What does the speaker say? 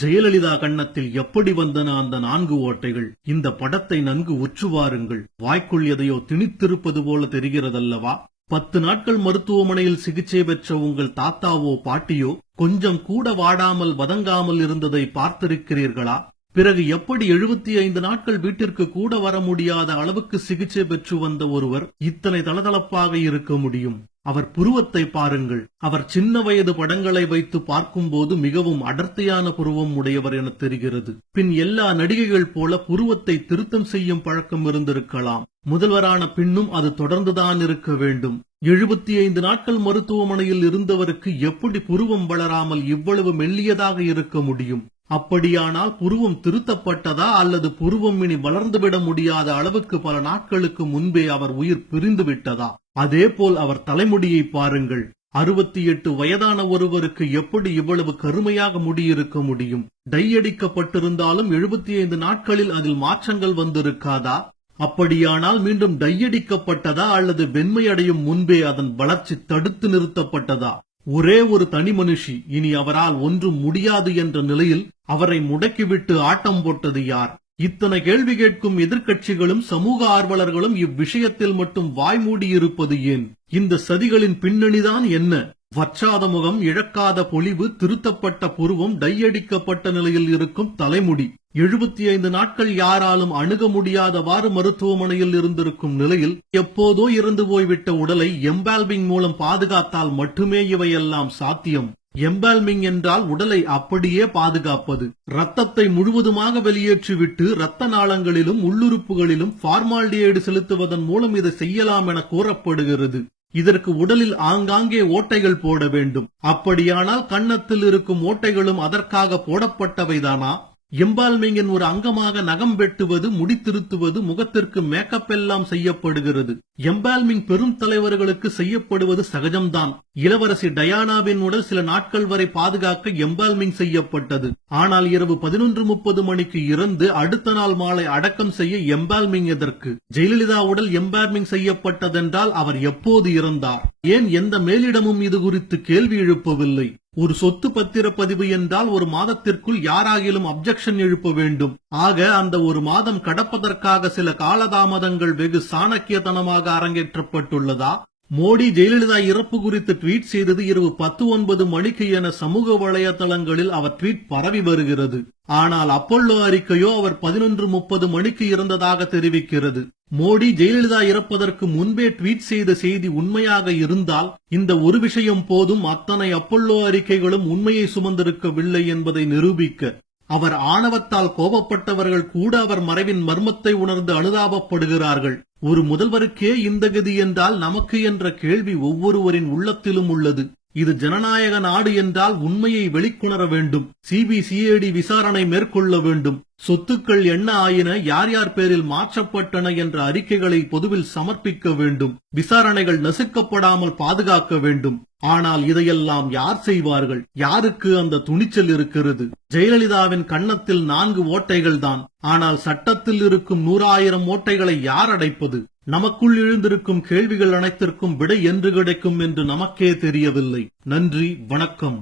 ஜெயலலிதா கன்னத்தில் எப்படி வந்தன அந்த 4 ஓட்டைகள்? இந்த படத்தை நன்கு உற்றுவாருங்கள். வாய்க்குள் எதையோ திணித்திருப்பது போல தெரிகிறதல்லவா? 10 நாட்கள் மருத்துவமனையில் சிகிச்சை பெற்ற உங்கள் தாத்தாவோ பாட்டியோ கொஞ்சம் கூட வாடாமல் வதங்காமல் இருந்ததை பார்த்திருக்கிறீர்களா? பிறகு எப்படி 75 நாட்கள் வீட்டிற்கு கூட வர முடியாத அளவுக்கு சிகிச்சை பெற்று வந்த ஒருவர் இத்தனை தளதளப்பாக இருக்க முடியும்? அவர் புருவத்தை பாருங்கள். அவர் சின்ன வயது படங்களை வைத்து பார்க்கும்போது மிகவும் அடர்த்தியான புருவம் உடையவர் என தெரிகிறது. பின் எல்லா நடிகைகள் போல புருவத்தை திருத்தம் செய்யும் பழக்கம் இருந்திருக்கலாம். முதல்வரான பின்னும் அது தொடர்ந்துதான் இருக்க வேண்டும். 75 நாட்கள் மருத்துவமனையில் இருந்தவருக்கு எப்படி புருவம் வளராமல் இவ்வளவு மெல்லியதாக இருக்க முடியும்? அப்படியானால் புருவம் திருத்தப்பட்டதா அல்லது புருவம் இனி வளர்ந்துவிட முடியாத அளவுக்கு பல நாட்களுக்கு முன்பே அவர் உயிர் பிரிந்து விட்டதா? அதேபோல் அவர் தலைமுடியை பாருங்கள். 68 வயதான ஒருவருக்கு எப்படி இவ்வளவு கருமையாக முடியிருக்க முடியும்? டை அடிக்கப்பட்டிருந்தாலும் 75 நாட்களில் அதில் மாற்றங்கள் வந்திருக்காதா? அப்படியானால் மீண்டும் டையடிக்கப்பட்டதா அல்லது வெண்மையடையும் முன்பே அதன் வளர்ச்சி தடுத்து நிறுத்தப்பட்டதா? ஒரே ஒரு தனி மனுஷி இனி அவரால் ஒன்றும் முடியாது என்ற நிலையில் அவரை முடக்கிவிட்டு ஆட்டம் போட்டது யார்? இத்தனை கேள்வி கேட்கும் எதிர்க்கட்சிகளும் சமூக ஆர்வலர்களும் இவ்விஷயத்தில் மட்டும் வாய்மூடியிருப்பது ஏன்? இந்த சதிகளின் பின்னணிதான் என்ன? வற்றாத முகம், இழக்காத பொலிவு, திருத்தப்பட்ட புருவம், டையடிக்கப்பட்ட நிலையில் இருக்கும் தலைமுடி. 75 நாட்கள் யாராலும் அணுக முடியாதவாறு மருத்துவமனையில் இருந்திருக்கும் நிலையில் எப்போதோ இறந்து போய்விட்ட உடலை எம்பால்மிங் மூலம் பாதுகாத்தால் மட்டுமே இவையெல்லாம் சாத்தியம். எம்பால்மிங் என்றால் உடலை அப்படியே பாதுகாப்பது. ரத்தத்தை முழுவதுமாக வெளியேற்றிவிட்டு இரத்த நாளங்களிலும் உள்ளுறுப்புகளிலும் ஃபார்மால்டிஹைடு செலுத்துவதன் மூலம் இதை செய்யலாம் என கூறப்படுகிறது. இதற்கு உடலில் ஆங்காங்கே ஓட்டைகள் போட வேண்டும். அப்படியானால் கன்னத்தில் இருக்கும் ஓட்டைகளும் அதற்காக போடப்பட்டவைதானா? எம்பால்மிங்கின் ஒரு அங்கமாக நகம் வெட்டுவது, முடி திருத்துவது, முகத்திற்கு மேக்கப் எல்லாம் செய்யப்படுகிறது. எம்பால்மிங் பெரும் தலைவர்களுக்கு செய்யப்படுவது சகஜம்தான். இளவரசி டயானாவின் உடல் சில நாட்கள் வரை பாதுகாக்க எம்பால்மிங் செய்யப்பட்டது. ஆனால் இரவு 11:30 மணிக்கு இறந்து அடுத்த நாள் மாலை அடக்கம் செய்ய எம்பால்மிங் எதற்கு? ஜெயலலிதா உடல் எம்பால்மிங் செய்யப்பட்டதென்றால் அவர் எப்போது இறந்தார்? ஏன் எந்த மேலிடமும் இது குறித்து கேள்வி எழுப்பவில்லை? ஒரு சொத்து பத்திரப்பதிவு என்றால் ஒரு மாதத்திற்குள் யாராகிலும் அப்ஜெக்ஷன் எழுப்ப வேண்டும். ஆக அந்த ஒரு மாதம் கடப்பதற்காக சில காலதாமதங்கள் வெகு சாணக்கியத்தனமாக அரங்கேற்றப்பட்டுள்ளதா? மோடி ஜெயலலிதா இறப்பு குறித்து ட்வீட் செய்தது இரவு 10:09 மணிக்கு என சமூக வலைதளங்களில் அவர் ட்வீட் பரவி வருகிறது. ஆனால் அப்பல்லோ அறிக்கையோ அவர் 11:30 மணிக்கு இறந்ததாக தெரிவிக்கிறது. மோடி ஜெயலலிதா இறப்பதற்கு முன்பே ட்வீட் செய்த செய்தி உண்மையாக இருந்தால் இந்த ஒரு விஷயம் போதும் அத்தனை அப்பல்லோ அறிக்கைகளும் உண்மையை சுமந்திருக்கவில்லை என்பதை நிரூபிக்க. அவர் ஆணவத்தால் கோபப்பட்டவர்கள் கூட அவர் மறைவின் மர்மத்தை உணர்ந்து அனுதாபப்படுகிறார்கள். ஒரு முதல்வருக்கே இந்த கதி என்றால் நமக்கு என்ற கேள்வி ஒவ்வொருவரின் உள்ளத்திலும் உள்ளது. இது ஜனநாயக நாடு என்றால் உண்மையை வெளிக்கொணர வேண்டும். சிபிசிஐடி விசாரணை மேற்கொள்ள வேண்டும். சொத்துக்கள் என்ன ஆயின, யார் யார் பேரில் மாற்றப்பட்டன என்ற அறிக்கைகளை பொதுவில் சமர்ப்பிக்க வேண்டும். விசாரணைகள் நசுக்கப்படாமல் பாதுகாக்க வேண்டும். ஆனால் இதையெல்லாம் யார் செய்வார்கள்? யாருக்கு அந்த துணிச்சல் இருக்கிறது? ஜெயலலிதாவின் கன்னத்தில் 4 ஓட்டைகள் தான். ஆனால் சட்டத்தில் இருக்கும் 100,000 ஓட்டைகளை யார் அடைப்பது? நமக்குள் எழுந்திருக்கும் கேள்விகள் அனைத்திற்கும் விடை என்று கிடைக்கும் என்று நமக்கே தெரியவில்லை. நன்றி, வணக்கம்.